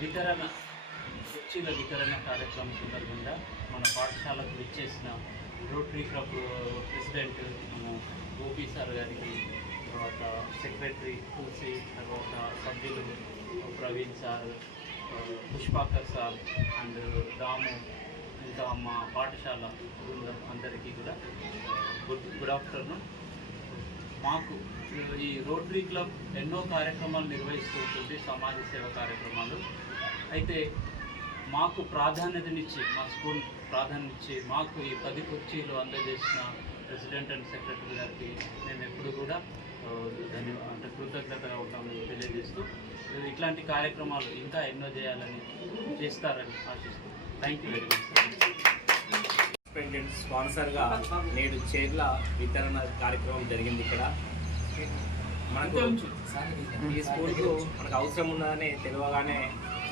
వితరణ కుర్చీల వితరణ కార్యక్రమం సందర్భంగా మన పాఠశాలకు విచ్చేసిన రోటరీ క్లబ్ ప్రెసిడెంట్ మన గోపీ సార్ గారికి తర్వాత సెక్రటరీ తులసి తర్వాత సభ్యులు Praveen sir Pushpakar sir and Ramu ఇంకా మా పాఠశాల బృందం అందరికీ కూడా గుడ్ గుడ్ ఆఫ్టర్నూన్. మాకు ఈ రోటరీ క్లబ్ ఎన్నో కార్యక్రమాలు నిర్వహిస్తూ ఉంటుంది సమాజ సేవ కార్యక్రమాలు. అయితే మాకు ప్రాధాన్యతనిచ్చి మా స్కూల్ ప్రాధాన్యతనిచ్చి మాకు ఈ పది కుర్చీలు అందజేసిన ప్రెసిడెంట్ అండ్ సెక్రటరీ గారికి మేము ఎప్పుడు కూడా ఆ, ధన్య అంటే కృతజ్ఞతగా ఉంటామని తెలియజేస్తూ ఇట్లాంటి కార్యక్రమాలు ఇంకా ఎన్నో చేయాలని చేస్తారని ఆశిస్తూ. Thank you very much limited స్పాన్సర్గా నేడు చీరల వితరణ కార్యక్రమం జరిగింది ఇక్కడ. మనకు ఈ స్కూల్కు మనకు అవసరం ఉన్నదని తెలియగానే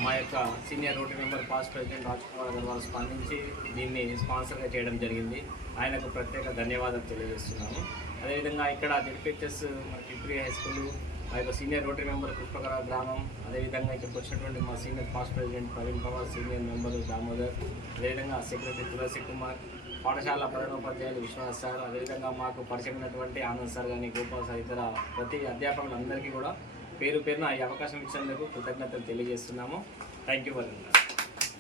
మా యొక్క senior rotary member past president Raj Kumar garu వాళ్ళు స్పందించి దీన్ని స్పాన్సర్గా చేయడం జరిగింది. ఆయనకు ప్రత్యేక ధన్యవాదాలు తెలియజేస్తున్నాము. అదేవిధంగా ఇక్కడ జెడ్పిహెచ్ఎస్ మన పిప్రి హై స్కూల్ మా యొక్క సీనియర్ రోటరీ మెంబర్ పుష్పకర గ్రామం అదేవిధంగా ఇక్కడికి వచ్చినటువంటి మా senior past president Praveen Pawar senior member Damodar అదేవిధంగా సెక్రటరీ తులసి కుమార్ పాఠశాల ప్రధానోపాధ్యాయులు విశ్వనాథ్ సార్ అదేవిధంగా మాకు పరిచయమైనటువంటి ఆనంద్ సార్ కానీ గోపాల్ సార్ ఇతర ప్రతి అధ్యాపకులందరికీ కూడా పేరు పేరున ఈ అవకాశం ఇచ్చినందుకు కృతజ్ఞతలు తెలియజేస్తున్నాము. Thank you very much